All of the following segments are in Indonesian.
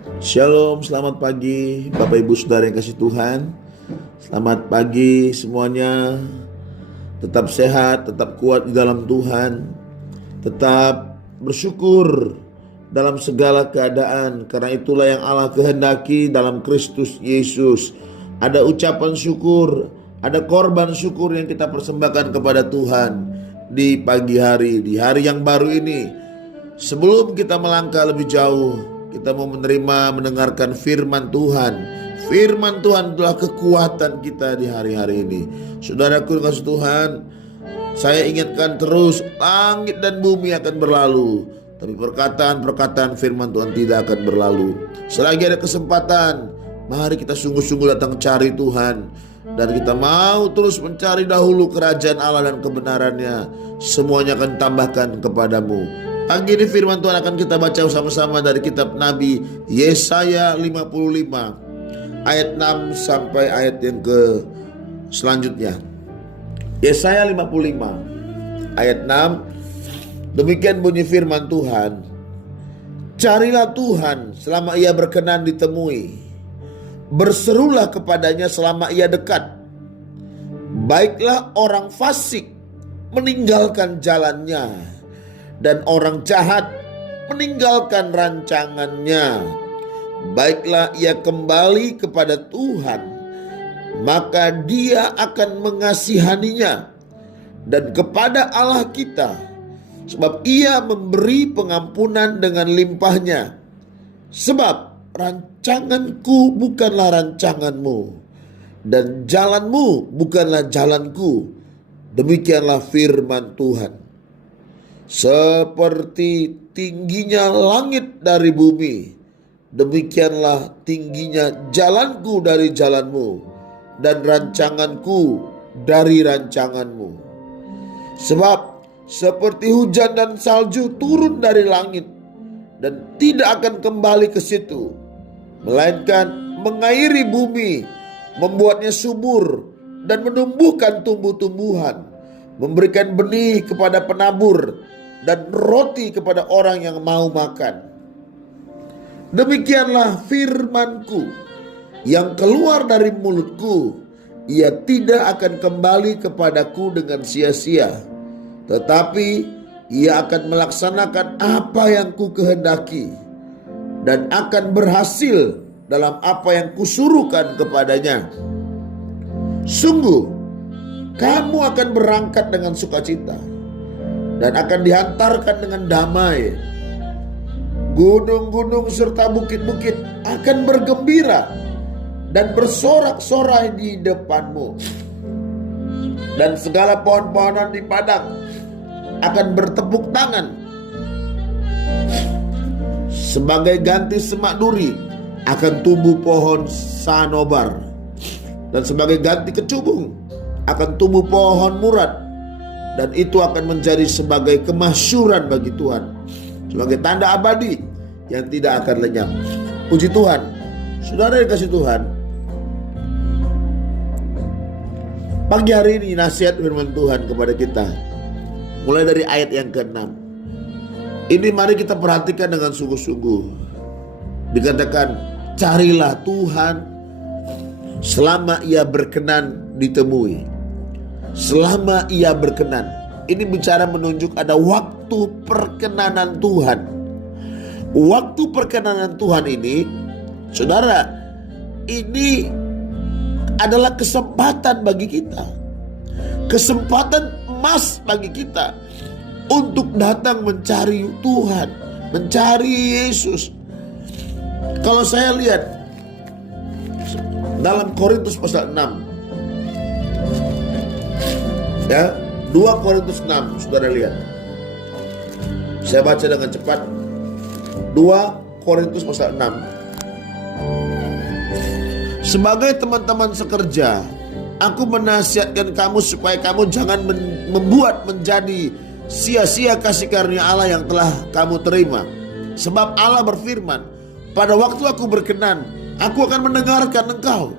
Shalom, selamat pagi Bapak Ibu Saudara yang kasih Tuhan. Selamat pagi semuanya. Tetap sehat, tetap kuat di dalam Tuhan. Tetap bersyukur dalam segala keadaan, karena itulah yang Allah kehendaki dalam Kristus Yesus. Ada ucapan syukur, ada korban syukur yang kita persembahkan kepada Tuhan di pagi hari, di hari yang baru ini. Sebelum kita melangkah lebih jauh, kita mau mendengarkan firman Tuhan. Firman Tuhan adalah kekuatan kita di hari-hari ini. Saudaraku yang kasih Tuhan, saya ingatkan terus, langit dan bumi akan berlalu, tapi perkataan-perkataan firman Tuhan tidak akan berlalu. Selagi ada kesempatan, mari kita sungguh-sungguh datang cari Tuhan. Dan kita mau terus mencari dahulu kerajaan Allah dan kebenarannya. Semuanya akan tambahkan kepadamu. Pagi ini firman Tuhan akan kita baca sama-sama dari kitab Nabi Yesaya 55 ayat 6 sampai ayat yang ke selanjutnya. Yesaya 55 ayat 6. Demikian bunyi firman Tuhan. Carilah Tuhan selama ia berkenan ditemui. Berserulah kepadanya selama ia dekat. Baiklah orang fasik meninggalkan jalannya, dan orang jahat meninggalkan rancangannya. Baiklah ia kembali kepada Tuhan, maka Dia akan mengasihaninya, dan kepada Allah kita, sebab Ia memberi pengampunan dengan limpahnya. Sebab rancanganku bukanlah rancanganmu, dan jalanmu bukanlah jalanku. Demikianlah firman Tuhan. Seperti tingginya langit dari bumi, demikianlah tingginya jalanku dari jalanmu, dan rancanganku dari rancanganmu. Sebab seperti hujan dan salju turun dari langit, dan tidak akan kembali ke situ, melainkan mengairi bumi, membuatnya subur, dan menumbuhkan tumbuh-tumbuhan, memberikan benih kepada penabur, dan roti kepada orang yang mau makan. Demikianlah firmanku yang keluar dari mulutku, ia tidak akan kembali kepadaku dengan sia-sia, tetapi ia akan melaksanakan apa yang ku kehendaki, dan akan berhasil dalam apa yang kusuruhkan kepadanya. Sungguh, kamu akan berangkat dengan sukacita, dan akan dihantarkan dengan damai. Gunung-gunung serta bukit-bukit akan bergembira dan bersorak-sorai di depanmu, dan segala pohon-pohonan di padang akan bertepuk tangan. Sebagai ganti semak duri akan tumbuh pohon sanobar, dan sebagai ganti kecubung akan tumbuh pohon murad, dan itu akan menjadi sebagai kemasyhuran bagi Tuhan, sebagai tanda abadi yang tidak akan lenyap. Puji Tuhan. Saudara yang kasih Tuhan, pagi hari ini nasihat firman Tuhan kepada kita mulai dari ayat yang ke-6. Ini mari kita perhatikan dengan sungguh-sungguh. Dikatakan, carilah Tuhan selama ia berkenan ditemui. Selama ia berkenan. Ini bicara menunjuk ada waktu perkenanan Tuhan. Waktu perkenanan Tuhan ini, saudara, ini adalah kesempatan bagi kita. Kesempatan emas bagi kita untuk datang mencari Tuhan, mencari Yesus. Kalau saya lihat dalam Korintus pasal 6, ya, 2 Korintus 6, saudara lihat. Saya baca dengan cepat. 2 Korintus pasal 6. Sebagai teman-teman sekerja, aku menasihatkan kamu supaya kamu jangan membuat menjadi sia-sia kasih karunia Allah yang telah kamu terima. Sebab Allah berfirman, pada waktu aku berkenan, aku akan mendengarkan engkau.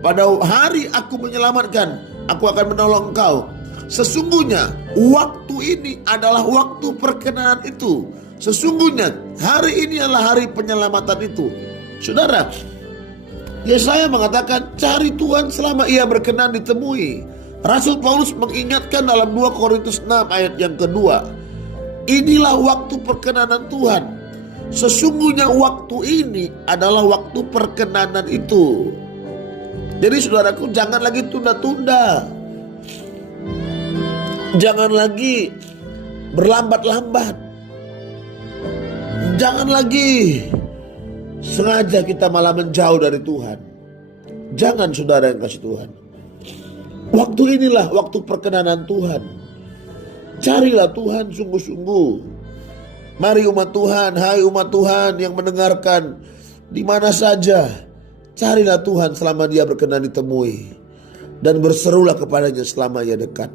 Pada hari aku menyelamatkan, aku akan menolong engkau. Sesungguhnya waktu ini adalah waktu perkenanan itu. Sesungguhnya hari ini adalah hari penyelamatan itu. Saudara, Yesaya mengatakan cari Tuhan selama ia berkenan ditemui. Rasul Paulus mengingatkan dalam 2 Korintus 6 ayat yang kedua, inilah waktu perkenanan Tuhan. Sesungguhnya waktu ini adalah waktu perkenanan itu. Jadi saudaraku, jangan lagi tunda-tunda. Jangan lagi berlambat-lambat. Jangan lagi sengaja kita malah menjauh dari Tuhan. Jangan, saudara yang kasih Tuhan. Waktu inilah waktu perkenanan Tuhan. Carilah Tuhan sungguh-sungguh. Mari umat Tuhan, hai umat Tuhan yang mendengarkan di mana saja, carilah Tuhan selama dia berkenan ditemui, dan berserulah kepadanya selama ia dekat.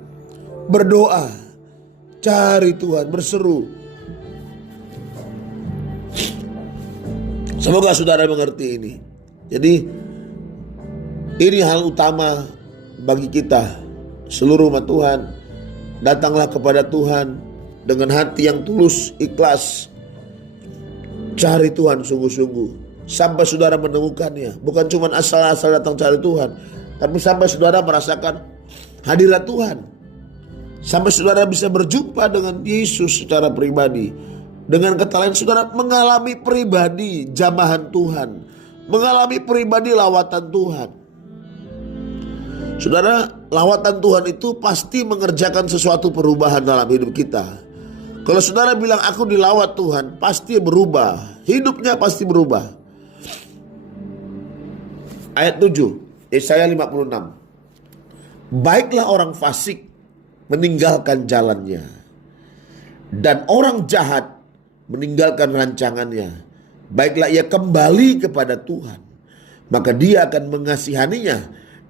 Berdoa, cari Tuhan, berseru. Semoga saudara mengerti ini. Jadi ini hal utama bagi kita, seluruh umat Tuhan. Datanglah kepada Tuhan dengan hati yang tulus, ikhlas. Cari Tuhan sungguh-sungguh sampai saudara menemukannya. Bukan cuma asal-asal datang cari Tuhan, tapi sampai saudara merasakan hadirat Tuhan. Sampai saudara bisa berjumpa dengan Yesus secara pribadi. Dengan kata lain, saudara mengalami pribadi jamahan Tuhan, mengalami pribadi lawatan Tuhan. Saudara, lawatan Tuhan itu pasti mengerjakan sesuatu perubahan dalam hidup kita. Kalau saudara bilang aku dilawat Tuhan, pasti berubah. Hidupnya pasti berubah. Ayat 7, Yesaya 56. Baiklah orang fasik meninggalkan jalannya, dan orang jahat meninggalkan rancangannya. Baiklah ia kembali kepada Tuhan, maka dia akan mengasihaninya,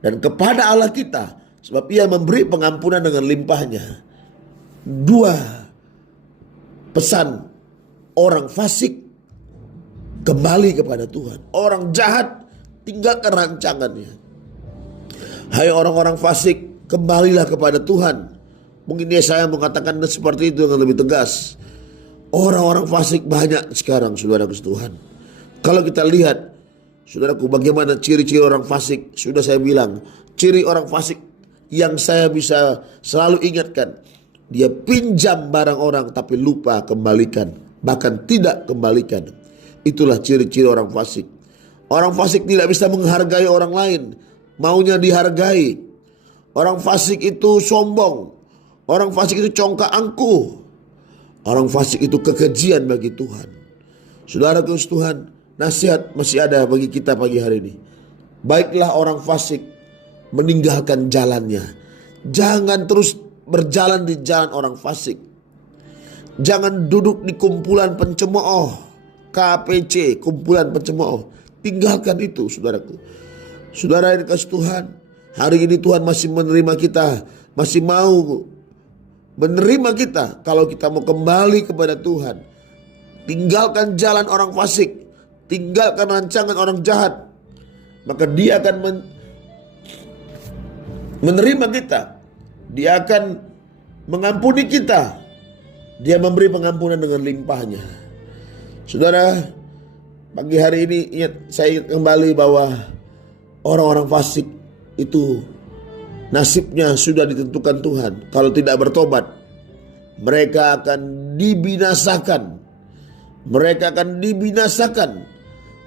dan kepada Allah kita, sebab ia memberi pengampunan dengan limpahnya. Dua pesan: orang fasik kembali kepada Tuhan, orang jahat tinggalkan rancangannya. Hai orang-orang fasik, kembalilah kepada Tuhan. Mungkin Yesaya mengatakan seperti itu dengan lebih tegas. Orang-orang fasik banyak sekarang, saudaraku Tuhan. Kalau kita lihat, saudaraku, bagaimana ciri-ciri orang fasik? Sudah saya bilang, ciri orang fasik yang saya bisa selalu ingatkan, dia pinjam barang orang tapi lupa kembalikan, bahkan tidak kembalikan. Itulah ciri-ciri orang fasik. Orang fasik tidak bisa menghargai orang lain, maunya dihargai. Orang fasik itu sombong. Orang fasik itu congkak angkuh. Orang fasik itu kekejian bagi Tuhan. Saudara Kristus Tuhan, nasihat masih ada bagi kita pagi hari ini. Baiklah orang fasik meninggalkan jalannya. Jangan terus berjalan di jalan orang fasik. Jangan duduk di kumpulan pencemooh, KPC, kumpulan pencemooh. Tinggalkan itu, saudaraku. Saudara yang dikasih Tuhan, hari ini Tuhan masih menerima kita, masih mau menerima kita kalau kita mau kembali kepada Tuhan. Tinggalkan jalan orang fasik, tinggalkan rancangan orang jahat, maka dia akan menerima kita. Dia akan mengampuni kita. Dia memberi pengampunan dengan limpahnya. Saudara, pagi hari ini saya ingat kembali bahwa orang-orang fasik itu nasibnya sudah ditentukan Tuhan. Kalau tidak bertobat, mereka akan dibinasakan. Mereka akan dibinasakan.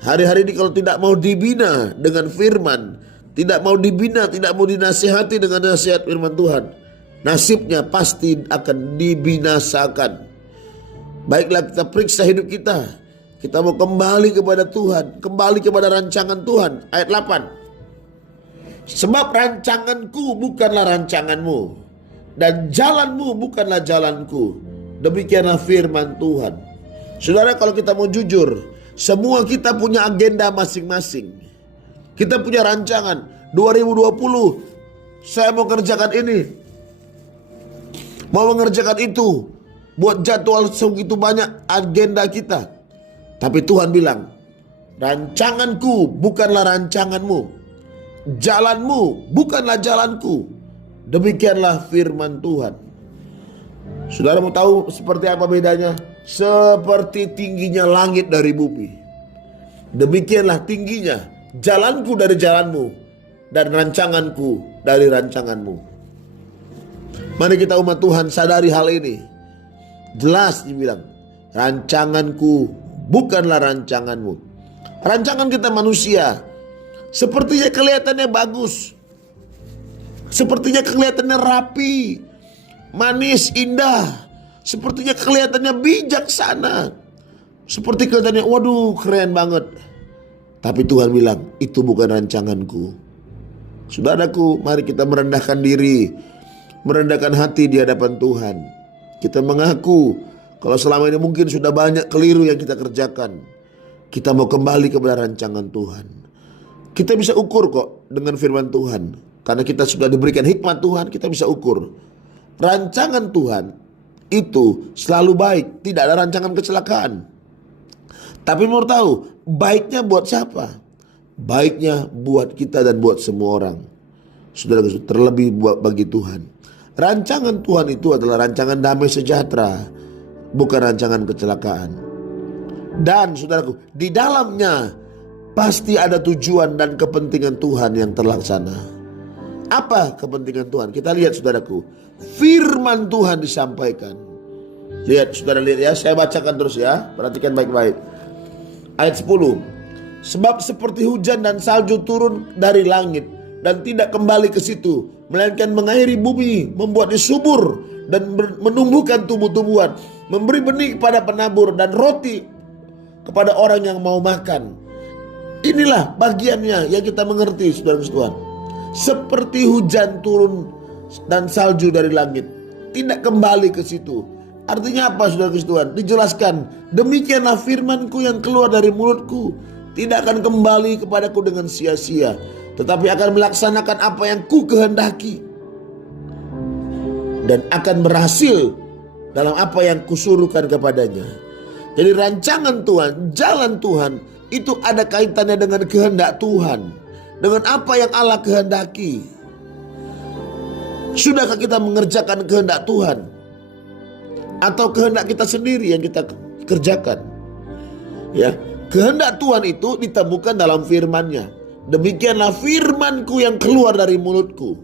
Hari-hari ini kalau tidak mau dibina dengan firman, tidak mau dibina, tidak mau dinasihati dengan nasihat firman Tuhan, nasibnya pasti akan dibinasakan. Baiklah kita periksa hidup kita. Kita mau kembali kepada Tuhan, kembali kepada rancangan Tuhan. Ayat 8. Sebab rancanganku bukanlah rancanganmu, dan jalanmu bukanlah jalanku. Demikianlah firman Tuhan. Saudara, kalau kita mau jujur, semua kita punya agenda masing-masing. Kita punya rancangan. 2020 saya mau kerjakan ini, mau mengerjakan itu. Buat jadwal segitu banyak agenda kita. Tapi Tuhan bilang, rancanganku bukanlah rancanganmu, jalanmu bukanlah jalanku. Demikianlah firman Tuhan. Saudara mau tahu seperti apa bedanya? Seperti tingginya langit dari bumi. Demikianlah tingginya jalanku dari jalanmu dan rancanganku dari rancanganmu. Mari kita umat Tuhan sadari hal ini. Jelas dibilang, rancanganku bukanlah rancanganmu. Rancangan kita manusia sepertinya kelihatannya bagus, sepertinya kelihatannya rapi, manis, indah, sepertinya kelihatannya bijaksana, seperti kelihatannya waduh keren banget. Tapi Tuhan bilang itu bukan rancanganku. Saudaraku, mari kita merendahkan diri, merendahkan hati di hadapan Tuhan. Kita mengaku kalau selama ini mungkin sudah banyak keliru yang kita kerjakan. Kita mau kembali kepada rancangan Tuhan. Kita bisa ukur kok dengan firman Tuhan. Karena kita sudah diberikan hikmat Tuhan, kita bisa ukur. Rancangan Tuhan itu selalu baik, tidak ada rancangan kecelakaan. Tapi menurut tahu, baiknya buat siapa? Baiknya buat kita dan buat semua orang. Saudara, terlebih buat bagi Tuhan. Rancangan Tuhan itu adalah rancangan damai sejahtera, bukan rancangan kecelakaan. Dan saudaraku, di dalamnya pasti ada tujuan dan kepentingan Tuhan yang terlaksana. Apa kepentingan Tuhan? Kita lihat saudaraku, firman Tuhan disampaikan. Lihat saudara, lihat ya, saya bacakan terus ya, perhatikan baik-baik. Ayat 10. Sebab seperti hujan dan salju turun dari langit dan tidak kembali ke situ, melainkan mengairi bumi, membuatnya subur dan menumbuhkan tumbuh-tumbuhan, memberi benih kepada penabur dan roti kepada orang yang mau makan. Inilah bagiannya yang kita mengerti, saudara Tuhan. Seperti hujan turun dan salju dari langit, tidak kembali ke situ. Artinya apa, saudara Tuhan? Dijelaskan, demikianlah firmanku yang keluar dari mulutku, tidak akan kembali kepadaku dengan sia-sia, tetapi akan melaksanakan apa yang ku kehendaki dan akan berhasil dalam apa yang kusuruhkan kepadanya. Jadi rancangan Tuhan, jalan Tuhan itu ada kaitannya dengan kehendak Tuhan, dengan apa yang Allah kehendaki. Sudahkah kita mengerjakan kehendak Tuhan? Atau kehendak kita sendiri yang kita kerjakan? Ya, kehendak Tuhan itu ditemukan dalam firman-Nya. Demikianlah firmanku yang keluar dari mulutku,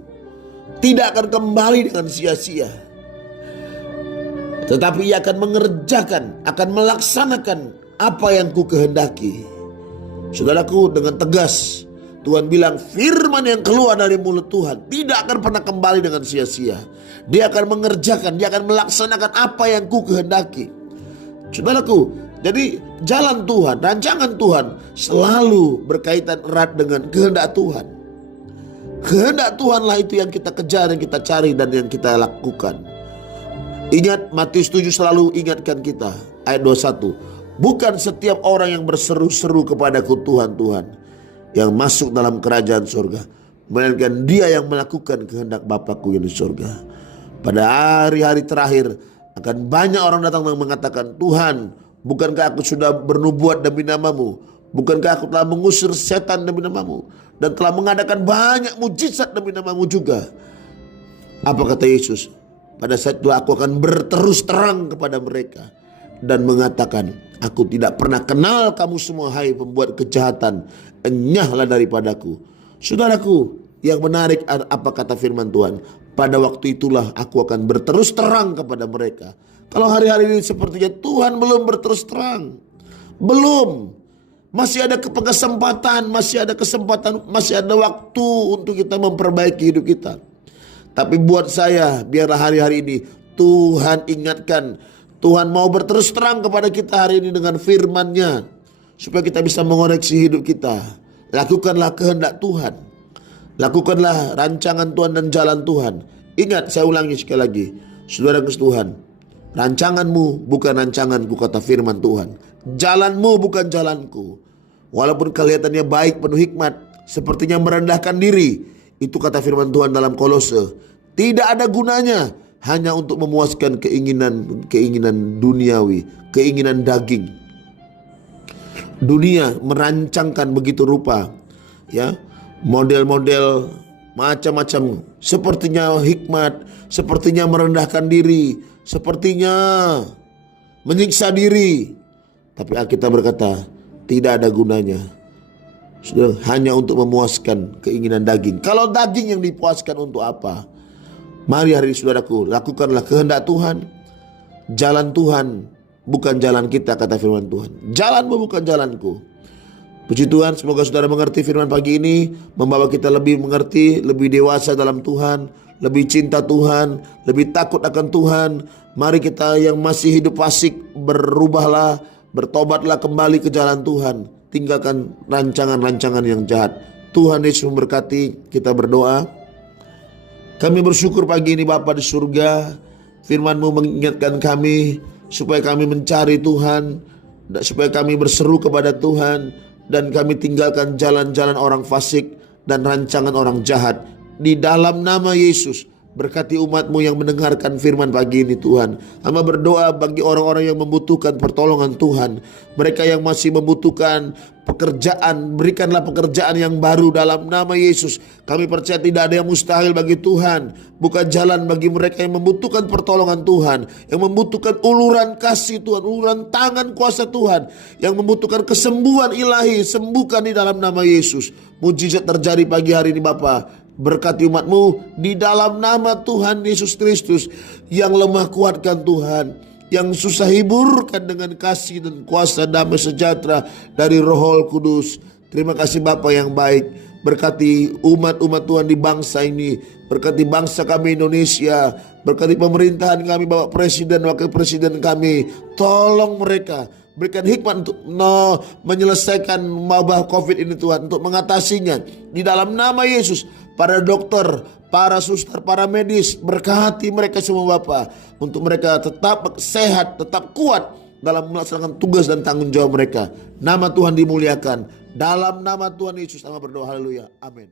tidak akan kembali dengan sia-sia, tetapi ia akan mengerjakan, akan melaksanakan apa yang ku kehendaki. Saudaraku, dengan tegas Tuhan bilang firman yang keluar dari mulut Tuhan tidak akan pernah kembali dengan sia-sia. Dia akan mengerjakan, dia akan melaksanakan apa yang ku kehendaki. Saudaraku, jadi jalan Tuhan, rancangan Tuhan selalu berkaitan erat dengan kehendak Tuhan. Kehendak Tuhanlah itu yang kita kejar, yang kita cari dan yang kita lakukan. Ingat, Matius 7 selalu ingatkan kita, ayat 21. Bukan setiap orang yang berseru-seru kepadaku Tuhan, Tuhan, yang masuk dalam kerajaan surga, melainkan dia yang melakukan kehendak Bapakku yang di surga. Pada hari-hari terakhir akan banyak orang datang dan mengatakan, Tuhan, bukankah aku sudah bernubuat demi namamu? Bukankah aku telah mengusir setan demi namamu? Dan telah mengadakan banyak mujizat demi namamu juga? Apa kata Yesus? Pada saat itu aku akan berterus terang kepada mereka dan mengatakan, aku tidak pernah kenal kamu semua, hai pembuat kejahatan, enyahlah daripadaku. Saudaraku, yang menarik apa kata firman Tuhan? Pada waktu itulah aku akan berterus terang kepada mereka. Kalau hari-hari ini sepertinya Tuhan belum berterus terang, belum. Masih ada kesempatan, masih ada waktu untuk kita memperbaiki hidup kita. Tapi buat saya, biarlah hari-hari ini Tuhan ingatkan, Tuhan mau berterus terang kepada kita hari ini dengan firman-Nya, supaya kita bisa mengoreksi hidup kita. Lakukanlah kehendak Tuhan, lakukanlah rancangan Tuhan dan jalan Tuhan. Ingat, saya ulangi sekali lagi, saudara Tuhan, rancanganmu bukan rancanganku, kata firman Tuhan. Jalanmu bukan jalanku. Walaupun kelihatannya baik, penuh hikmat, sepertinya merendahkan diri, itu kata firman Tuhan dalam Kolose, tidak ada gunanya, hanya untuk memuaskan keinginan duniawi, keinginan daging. Dunia merancangkan begitu rupa, ya, model-model macam-macam, sepertinya hikmat, sepertinya merendahkan diri, sepertinya menyiksa diri. Tapi Alkitab berkata, tidak ada gunanya. Sudah, hanya untuk memuaskan keinginan daging. Kalau daging yang dipuaskan untuk apa? Mari hari ini saudaraku, lakukanlah kehendak Tuhan. Jalan Tuhan bukan jalan kita, kata firman Tuhan. Jalanmu bukan jalanku. Puji Tuhan, semoga saudara mengerti firman pagi ini, membawa kita lebih mengerti, lebih dewasa dalam Tuhan, lebih cinta Tuhan, lebih takut akan Tuhan. Mari kita yang masih hidup fasik, berubahlah, bertobatlah kembali ke jalan Tuhan. Tinggalkan rancangan-rancangan yang jahat. Tuhan Yesus memberkati. Kita berdoa. Kami bersyukur pagi ini Bapa di surga, firman-Mu mengingatkan kami supaya kami mencari Tuhan, supaya kami berseru kepada Tuhan, dan kami tinggalkan jalan-jalan orang fasik dan rancangan orang jahat. Di dalam nama Yesus, berkati umat-Mu yang mendengarkan firman pagi ini Tuhan. Hamba berdoa bagi orang-orang yang membutuhkan pertolongan Tuhan. Mereka yang masih membutuhkan pekerjaan, berikanlah pekerjaan yang baru dalam nama Yesus. Kami percaya tidak ada yang mustahil bagi Tuhan. Buka jalan bagi mereka yang membutuhkan pertolongan Tuhan, yang membutuhkan uluran kasih Tuhan, uluran tangan kuasa Tuhan, yang membutuhkan kesembuhan ilahi. Sembuhkan di dalam nama Yesus. Mujizat terjadi pagi hari ini Bapa. Berkati umat-Mu di dalam nama Tuhan Yesus Kristus. Yang lemah kuatkan Tuhan, yang susah hiburkan dengan kasih dan kuasa damai sejahtera dari Roh Kudus. Terima kasih Bapa yang baik. Berkati umat-umat Tuhan di bangsa ini. Berkati bangsa kami Indonesia. Berkati pemerintahan kami, Bapak Presiden, Wakil Presiden kami. Tolong mereka. Berikan hikmat untuk menyelesaikan wabah COVID ini Tuhan, untuk mengatasinya. Di dalam nama Yesus, para dokter, para suster, para medis, berkati mereka semua Bapa, untuk mereka tetap sehat, tetap kuat dalam melaksanakan tugas dan tanggung jawab mereka. Nama Tuhan dimuliakan. Dalam nama Tuhan Yesus, nama berdoa, haleluya, amin.